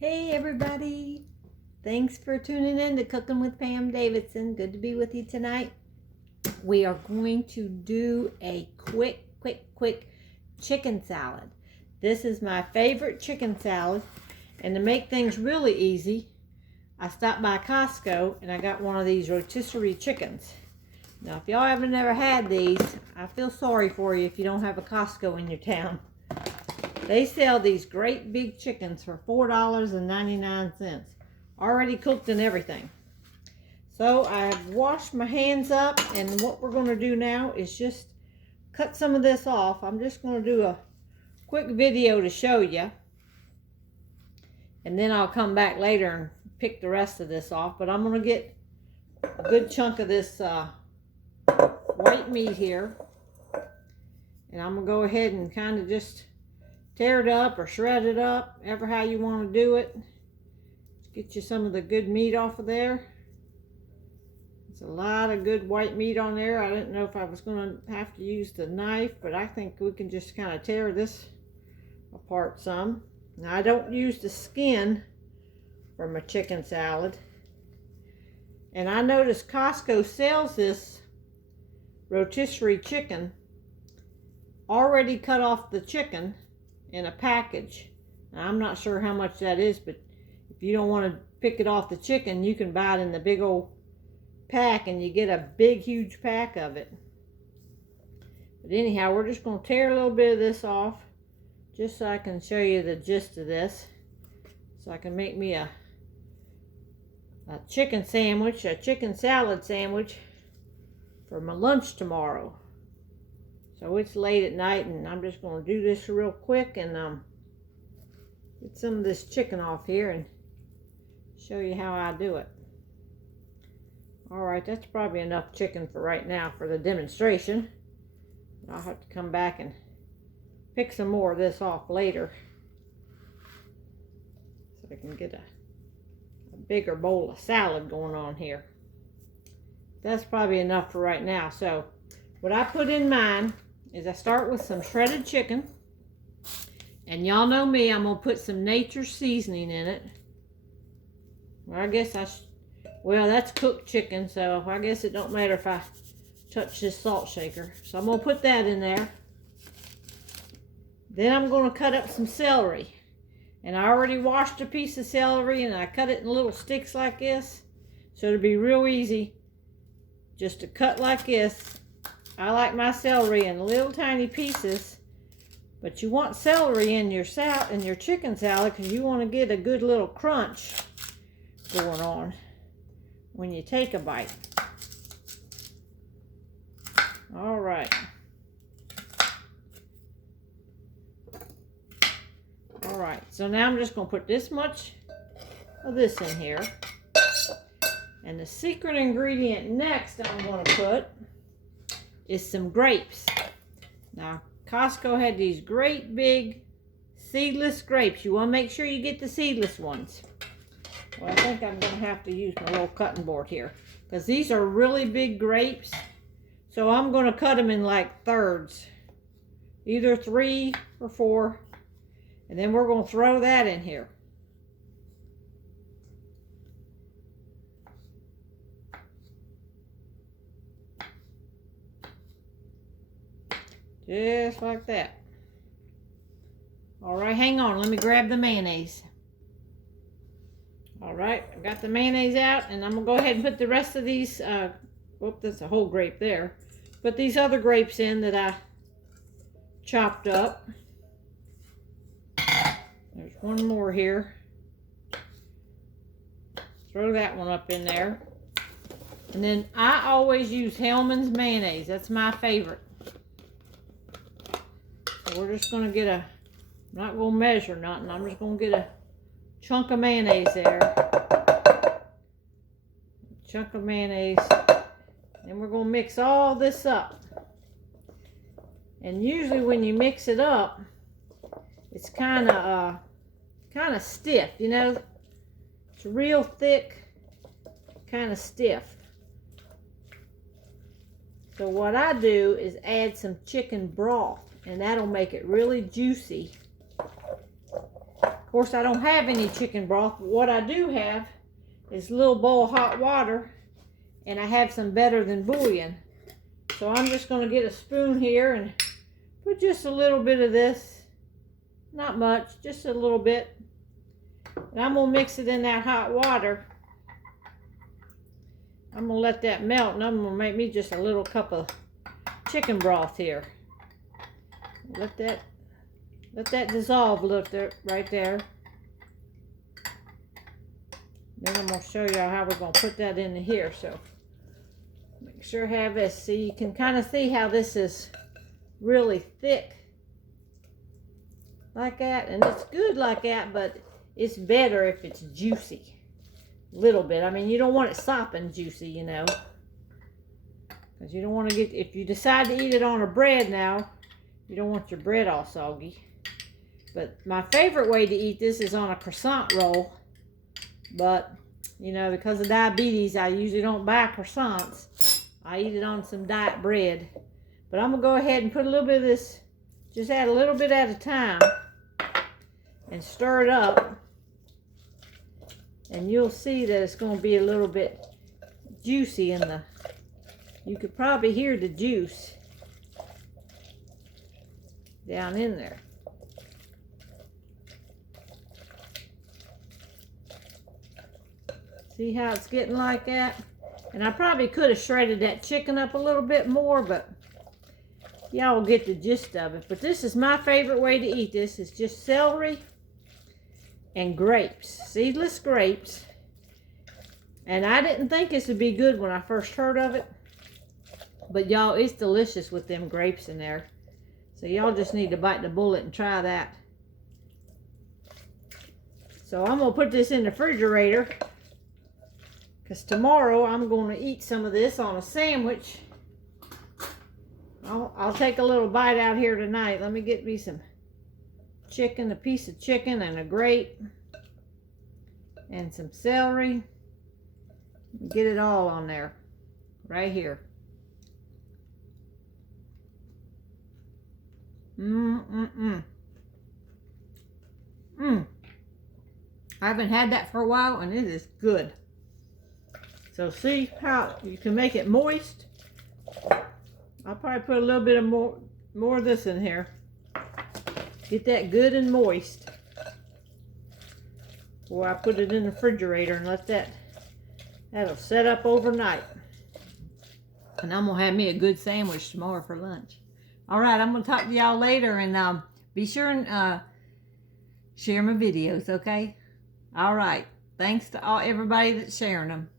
Hey everybody! Thanks for tuning in to Cooking with Pam Davidson. Good to be with you tonight. We are going to do a quick chicken salad. This is my favorite chicken salad. And to make things really easy, I stopped by Costco and I got one of these rotisserie chickens. Now if y'all haven't ever had these, I feel sorry for you if you don't have a Costco in your town. They sell these great big chickens for $4.99, already cooked and everything. So I've washed my hands up, and what we're going to do now is just cut some of this off. I'm just going to do a quick video to show you, and then I'll come back later and pick the rest of this off. But I'm going to get a good chunk of this white meat here, and I'm going to go ahead and kind of just tear it up or shred it up, ever how you want to do it. Let's get you some of the good meat off of there. It's a lot of good white meat on there. I didn't know if I was going to have to use the knife, but I think we can just kind of tear this apart some. Now I don't use the skin for my chicken salad. And I noticed Costco sells this rotisserie chicken already cut off the chicken in a package. Now, I'm not sure how much that is, but if you don't want to pick it off the chicken, you can buy it in the big old pack, and you get a big huge pack of it. But anyhow, we're just going to tear a little bit of this off just so I can show you the gist of this, so I can make me a chicken sandwich, a chicken salad sandwich for my lunch tomorrow. So it's late at night, and I'm just going to do this real quick and get some of this chicken off here and show you how I do it. Alright, that's probably enough chicken for right now for the demonstration. I'll have to come back and pick some more of this off later, so I can get a bigger bowl of salad going on here. That's probably enough for right now. So what I put in mine is I start with some shredded chicken, and y'all know me, I'm gonna put some nature's seasoning in it. Well, I guess well, that's cooked chicken, so I guess it don't matter if I touch this salt shaker. So I'm gonna put that in there. Then I'm gonna cut up some celery, and I already washed a piece of celery and I cut it in little sticks like this, so it'll be real easy just to cut like this. I like my celery in little tiny pieces, but you want celery in your chicken salad because you want to get a good little crunch going on when you take a bite. All right. All right, so now I'm just going to put this much of this in here. And the secret ingredient next I'm going to put is some grapes. Now, Costco had these great big seedless grapes. You want to make sure you get the seedless ones. Well, I think I'm going to have to use my little cutting board here, because these are really big grapes. So I'm going to cut them in like thirds, either 3 or 4. And then we're going to throw that in here. Just like that. All right, hang on. Let me grab the mayonnaise. All right, I got the mayonnaise out, and I'm going to go ahead and put the rest of these, whoop, that's a whole grape there. Put these other grapes in that I chopped up. There's one more here. Throw that one up in there. And then I always use Hellmann's mayonnaise. That's my favorite. So we're just going to get I'm not going to measure nothing. I'm just going to get a chunk of mayonnaise there. A chunk of mayonnaise. And we're going to mix all this up. And usually when you mix it up, it's kind of stiff, you know. It's real thick, kind of stiff. So what I do is add some chicken broth, and that'll make it really juicy. Of course, I don't have any chicken broth, but what I do have is a little bowl of hot water, and I have some better than bouillon. So I'm just going to get a spoon here and put just a little bit of this. Not much, just a little bit. And I'm going to mix it in that hot water. I'm going to let that melt, and I'm going to make me just a little cup of chicken broth here. Let that dissolve a little bit right there. Then I'm going to show y'all how we're going to put that in here. So make sure I have this. See, you can kind of see how this is really thick like that. And it's good like that, but it's better if it's juicy. A little bit. I mean, you don't want it sopping juicy, you know. Because you don't want to get, if you decide to eat it on a bread now, you don't want your bread all soggy. But my favorite way to eat this is on a croissant roll. But, you know, because of diabetes, I usually don't buy croissants. I eat it on some diet bread. But I'm going to go ahead and put a little bit of this, just add a little bit at a time. And stir it up. And you'll see that it's going to be a little bit juicy in the, you could probably hear the juice down in there. See how it's getting like that? And I probably could have shredded that chicken up a little bit more, but y'all will get the gist of it. But this is my favorite way to eat this. It's just celery and grapes, seedless grapes. And I didn't think this would be good when I first heard of it. But y'all, it's delicious with them grapes in there. So y'all just need to bite the bullet and try that. So I'm going to put this in the refrigerator, because tomorrow I'm going to eat some of this on a sandwich. I'll take a little bite out here tonight. Let me get me some chicken, a piece of chicken and a grape and some celery. Get it all on there, right here. I haven't had that for a while, and it is good. So see how you can make it moist? I'll probably put a little bit of more of this in here. Get that good and moist. Or I put it in the refrigerator and let that'll set up overnight. And I'm gonna have me a good sandwich tomorrow for lunch. All right, I'm gonna talk to y'all later, and be sure and share my videos, okay? All right, thanks to everybody that's sharing them.